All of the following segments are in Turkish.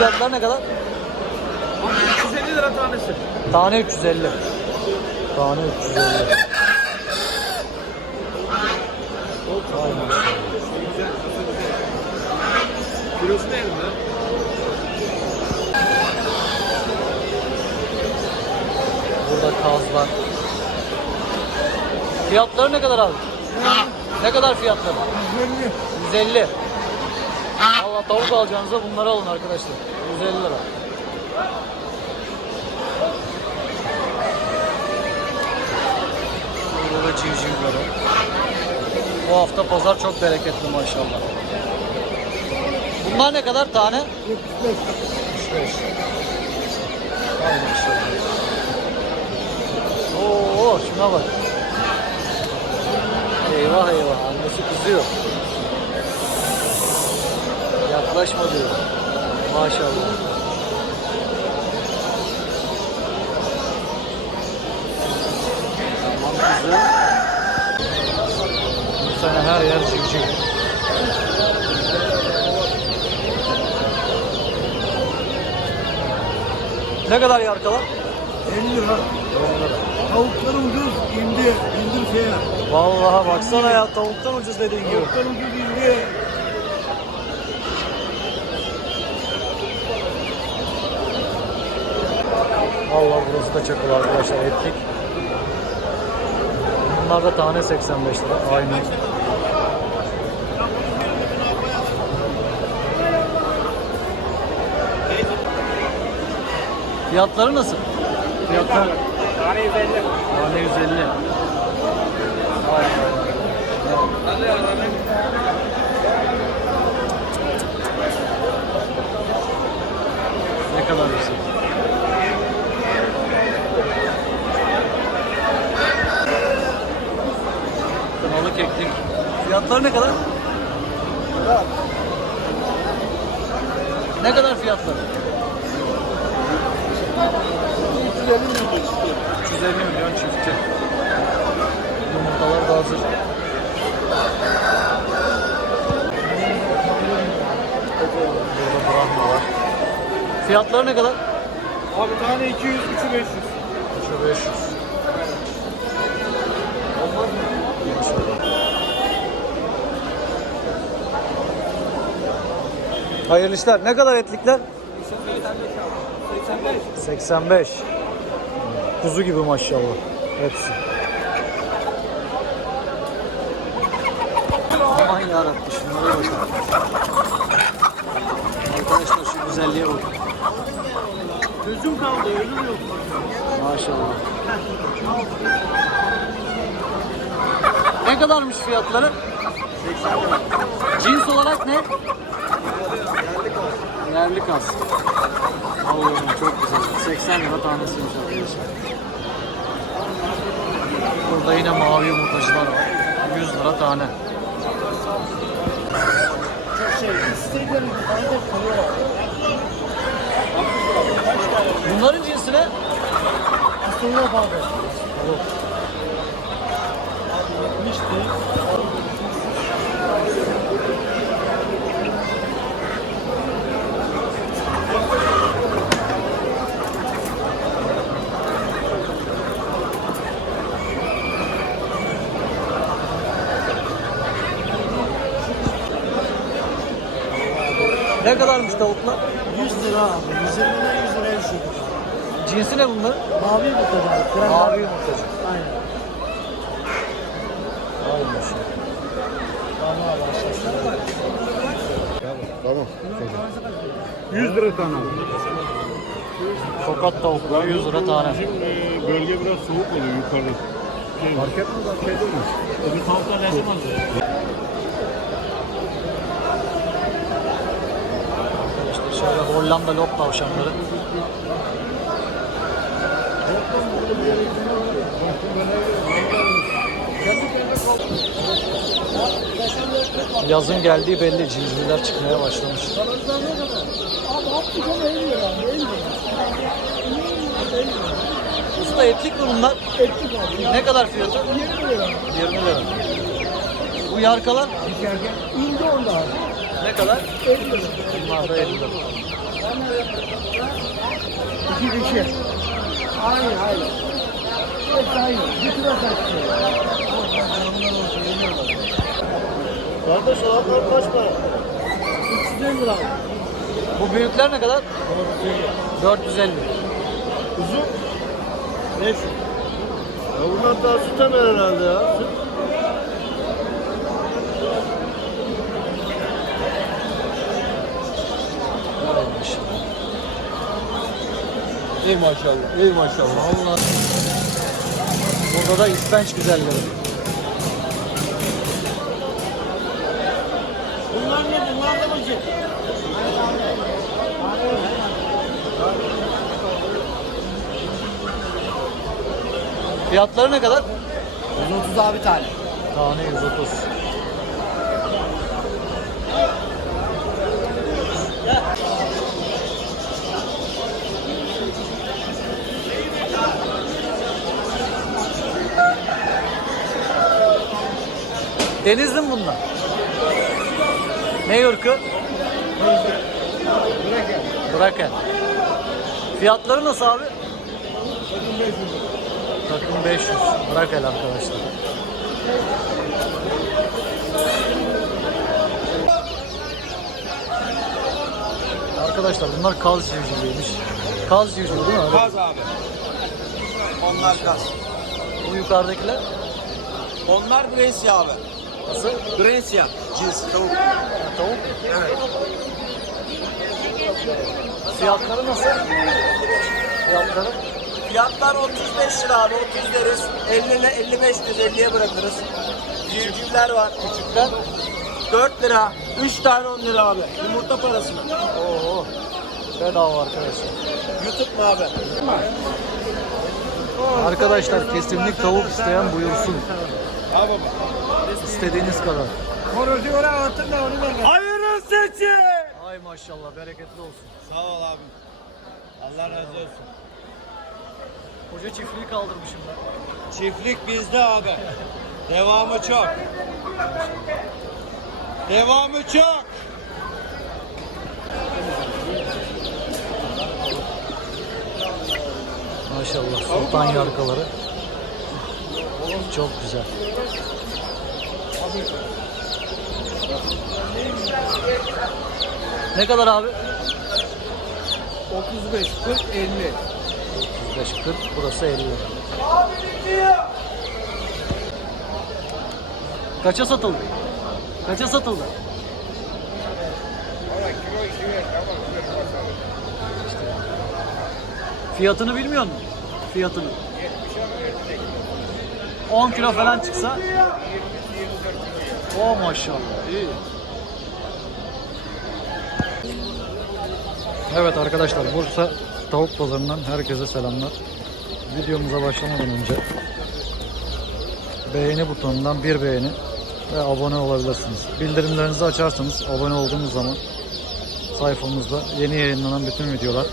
takım fiyatları ne kadar? Abi 350 lira tanesi. Tane 350. Tane 350. Vay maşallah. Kilosu ne? Burada kazlar. Fiyatları ne kadar abi? Ne kadar fiyatları? 150. 150. Valla tavuk alacağınızda bunları alın arkadaşlar. 150 lira. Burada da civcivleri. Bu hafta pazar çok bereketli maşallah. Bunlar ne kadar tane? 75. 75. Vay maşallah. Oo şuna bak. Eyvah eyvah annesi kızıyor. Yaklaşma diyor. Maşallah. Tamam kızım. Bu sene her yer civciv. Ne kadar yarkalar? 50 lira. Tavukları ucuz indi. İndir şeye. Vallahi baksana ya tavuktan ucuz dediğin gibi. Tavuklar ucuz indi. Vallahi burası da çakıl arkadaşlar ettik. Bunlar da tane 85 lira. Aynı. Fiyatları nasıl? Fiyatlar Tane 150. tane 150. Ne kadar güzel. Fiyatları ne kadar? Ne kadar fiyatları? 350 milyon çifti. Yumurtalar da hazır. Burada Brahma var. Fiyatları ne kadar? Abi tane 200, 3'ü 500. Şu 500. Hayırlı işler. Ne kadar etlikler? 85. 85. Kuzu gibi maşallah. Hepsi. Aman yarabbim şunlara bakın. Arkadaşlar şu güzelliğe bakın. Gözüm kaldı, ölüm yok. Maşallah. Ne kadarmış fiyatları? 80 lira. Cins olarak ne? Yerli kas. Allah'ım çok güzel. 80 lira tanesiymiş arkadaşlar. Burada yine mavi yumurtacılar var. 100 lira tane. Bunların cinsi ne? Aslında fazla. Ne kadarmış tavuklar? 100 lira abi. 120 lira 100 liraya düşürdük. Cinsi ne bunların? Mavi yumurtacı. Krem Mavi yumurtacı. Aynen. Vay maşallah. Tamam. 100 lira tane. Tokat tavuklar 100 lira tane. E, bölge biraz soğuk oluyor yukarıda. Şey, Fark etmez abi şey değil mi? Öbür tavuklar ne zaman şöyle Hollanda lop tavşanları. Yazın geldiği belli. Civcivler çıkmaya başlamış. Abi hafta sonu 50 lira. 50 lira. Usta etlik mi bunlar? Ettik abi. Ne kadar fiyatı? 20 lira. 20 lira. Bu yarkalar İndi onda abi. Ne kadar? 50 lira. Bunlar da 50 lira. İki dişi. Hayır hayır. Hepsi aynı. Bir kilo kaçıyor. Kardeş olanlar kaç para? 350 lira. Bu büyükler ne kadar? 450. Uzun. 500. Ya bunlar daha süt herhalde ya. Ey maşallah. Ey maşallah. Allah. Burada da ispenç güzelleri. Bunlar ne? Bunlar da bacı. Fiyatları ne kadar? 130 abi tane. Tane 130. Denizli mi bunlar? Ne ırkı? Braken. Fiyatları nasıl abi? Takım 500. Braken arkadaşlar. Arkadaşlar bunlar kaz civciviymiş. Kaz civcivi değil mi? abi? Kaz abi. Onlar kaz. Bu yukarıdakiler Onlar Brescia abi. Nasıl? Brescia cinsi tavuk. Ha, tavuk. Evet. Fiyatları nasıl? Fiyatları? Fiyatlar 35 lira abi 30 deriz. 50 ile 55 lira 50'ye bırakırız. Civcivler var. Küçükten? 4 lira. 3 tane 10 lira abi. Yumurta parası mı? Oo. Bedava arkadaşlar. YouTube mu abi? Arkadaşlar kesimlik tavuk isteyen buyursun. İstediğiniz kadar. Oraya attın da onu ver. Hayırlı seçim. Ay maşallah bereketli olsun. Sağ ol abi. Allah razı olsun. Koca çiftliği kaldırmışım ben. Çiftlik bizde abi. Devamı çok. Devamı çok. Maşallah sultan yarkaları. Çok güzel. Ne kadar abi? 35, 40, 50. 35 40 burası 50 lira. Kaça satıldı? Kaça satıldı? Fiyatını bilmiyor musun? Fiyatını. 10 kilo falan çıksa. Oh maşallah. iyi. Evet arkadaşlar Bursa Tavuk Pazarı'ndan herkese selamlar. Videomuza başlamadan önce beğeni butonundan bir beğeni ve abone olabilirsiniz. Bildirimlerinizi açarsanız abone olduğunuz zaman sayfamızda yeni yayınlanan bütün videolar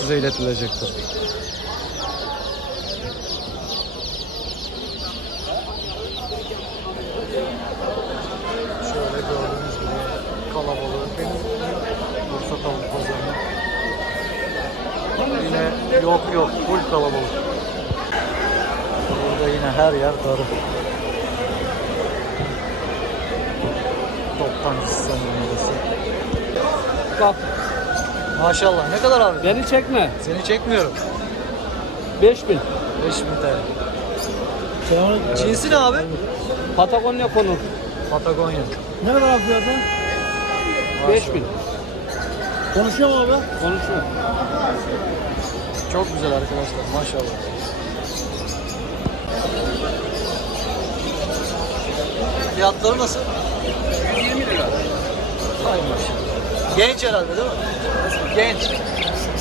size iletilecektir. Şöyle gördüğünüz gibi kalabalık Bursa Tavuk Pazarı'nın Yine yok yok full kalabalık. Burada yine her yer darı. Toptancı sanırım Bak Maşallah. Ne kadar abi? beni çekme. Seni çekmiyorum. 5000. 5000 TL. Cinsi ne abi? Patagonya konur. Patagonya. Ne kadar fiyatı? 5000. Konuşuyor mu abi? Konuşma. Çok güzel arkadaşlar maşallah. Fiyatları nasıl? 120 lira. Ay maşallah. Genç herhalde değil mi? Genç.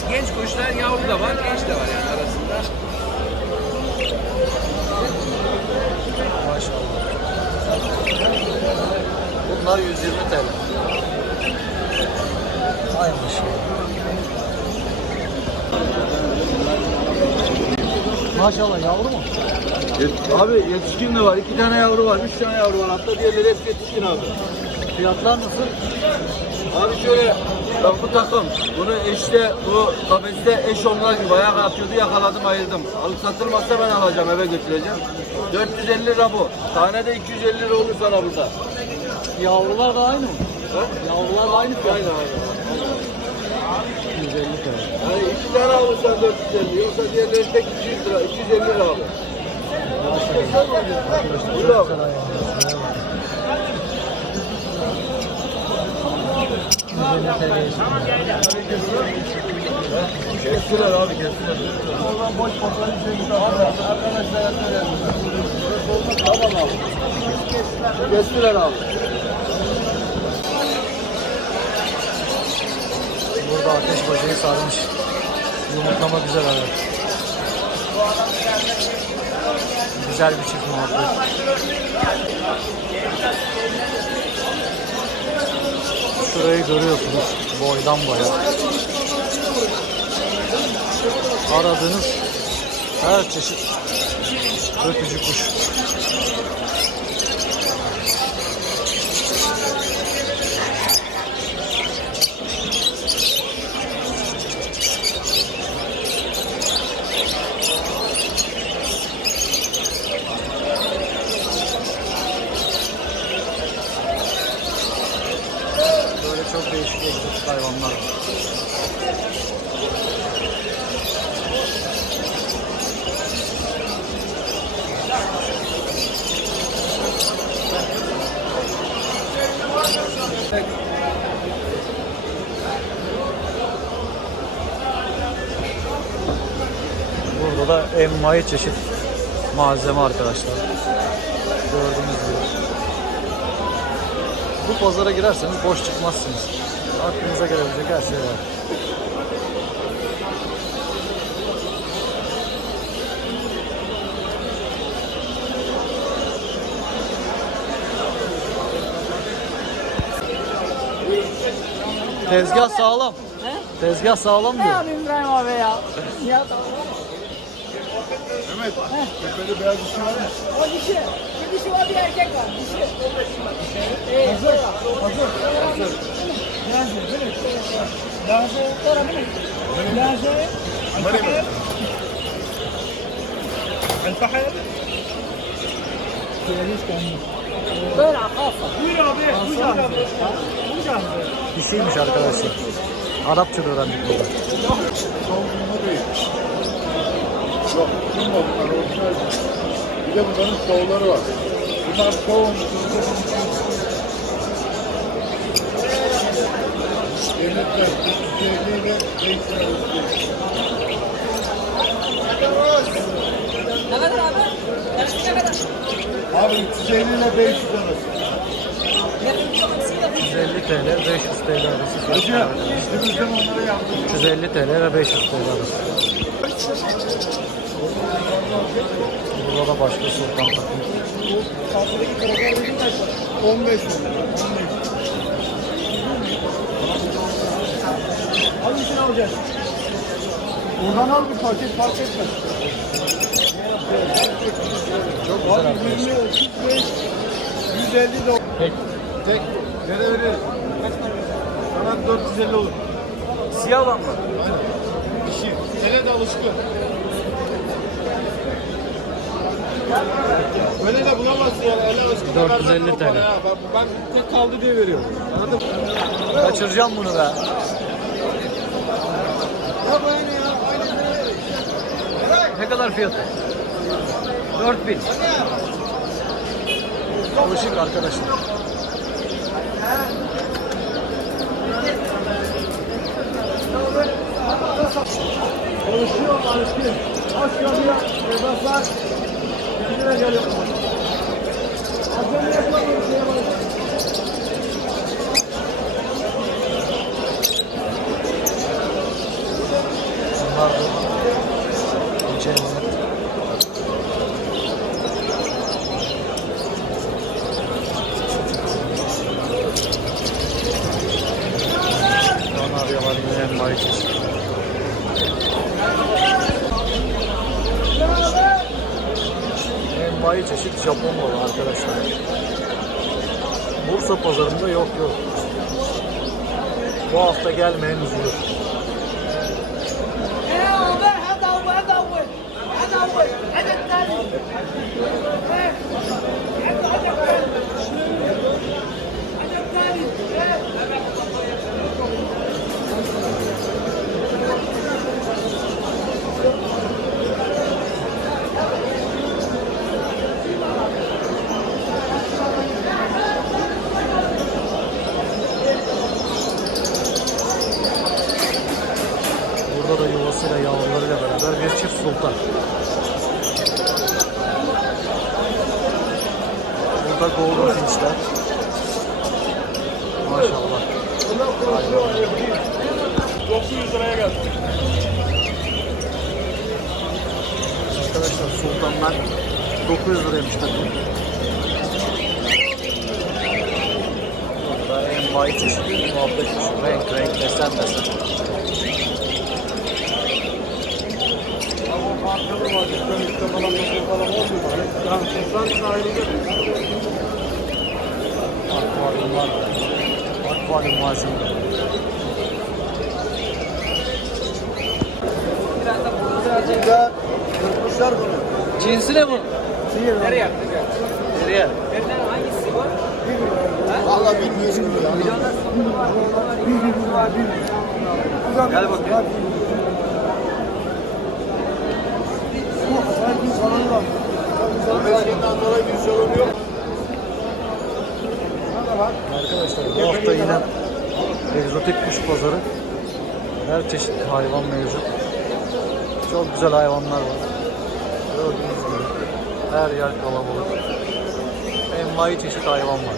Genç kuşlar yavru da var, genç de var yani arasında. Maşallah. Bunlar 120 TL. Ay maşallah. Maşallah yavru mu? Abi yetişkin de var. iki tane yavru var. Üç tane yavru var. Hatta diğerleri hepsi yetişkin abi. Fiyatlar nasıl? Abi şöyle bak bu takım bunu eşte bu kafeste eş onlar gibi ayak atıyordu yakaladım ayırdım. Alıp satılmazsa ben alacağım eve götüreceğim. 450 lira bu. Tane de 250 lira olur sana burada. Yavrular da aynı mı? Yavrular da aynı Aynen aynen. 250 TL. Yani iki tane alırsan 450 yoksa diğerleri tek 200 lira 250 lira abi. Buyur abi. Kestiler abi kestiler. Oradan boş fotoğrafı çekti. Arkadaşlar söyledim. Tamam abi. Kestiler abi. Burada ateş bacayı sarmış. Yumurtlama güzel abi. Güzel bir çift muhabbet. Şurayı görüyorsunuz. Boydan boya. Aradığınız her çeşit öpücü kuş. Böyle çok değişik egzotik hayvanlar. Burada da envai çeşit malzeme arkadaşlar. Gördüğünüz gibi. Bu pazara girerseniz boş çıkmazsınız. Aklınıza gelebilecek her şey var. Tezgah sağlam. Tezgah sağlam Ne diyor. yapayım İbrahim abi ya? Ya Mehmet, tepede beyaz bir şey var mı? o dişi. Bir dişi var bir erkek var. Dişi. Ee, hazır. Hazır. Hazır. Buyur abi. Dişiymiş arkadaşlar. Arapça da öğrendik burada. Yok. Bir de bunların soğuları var. Bunlar soğum. Ne kadar abi? Yarışmış ne kadar? Abi 350 ile 500 arası. 350 TL 500 TL arası. Hocam üstümüzden onlara yaptık. 350 TL ve 500 TL arası. Burada da başka sultan takım. 15 15 alacağız? Buradan al bir paket fark etmez. Çok güzel Abi arkadaşlar. 20, 35, 150 de Tek. tek. Nereye veririz? Kanat 450 olur. Siyah olan mı? Dişi. Ele de alışkın. Böyle de bulamazsın yani. Ele alışkın. 450 TL. Ben, ben tek kaldı diye veriyorum. Anladın mı? Kaçıracağım bunu be. Ya bu aynı ya. Aynı. Ne kadar fiyatı? 4000. Alışık arkadaşlar. Konuşuyor alışkın. Aç kapıya. Basar. Kendine geliyor. Az önce yapmadığım şeye bak. Bunlar da ince emanet. Kanaryalar yine envai çeşit. Envai çeşit Japon malı arkadaşlar. Bursa pazarında yok yok. Bu hafta gelmeyen üzülür. Burada golden finchler. Maşallah. 900 liraya geldi. Arkadaşlar sultanlar 900 liraymış takım. Burada en bay çeşitli muhabbet. Renk renk desen desen. Ama markalı var. Dükkan üstte falan bakıyor falan olmuyor. Yani kızlar sahilinde Akvaryumlar var. Akvaryum malzemeleri. Kırpmışlar bunu. Cinsi ne bu? Nereye? Nereye? Vallahi bilmiyoruz gibi ya. Gel bakayım. Mesleğinden dolayı bir sorun yok. Arkadaşlar bu hafta yine egzotik kuş pazarı. Her çeşit hayvan mevcut. Çok güzel hayvanlar var. Gördüğünüz gibi her yer kalabalık. Envai çeşit hayvan var.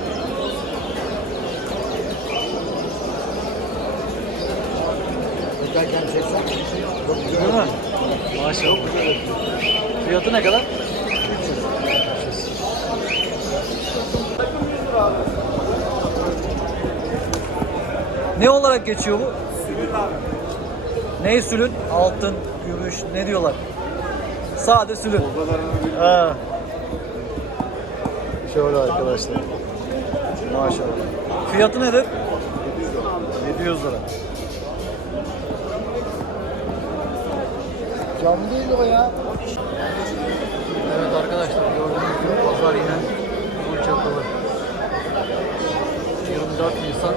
Giderken çeksen. Çok güzel. Değil mi? Maşallah. Fiyatı ne kadar? Ne olarak geçiyor bu? Sülün abi. Ne sülün? Altın, gümüş ne diyorlar? Sade sülün. Ha. Şöyle arkadaşlar. Maşallah. Fiyatı nedir? 700 lira. Canlı değil o ya. Evet arkadaşlar pazar yine full çakılı. 24 Nisan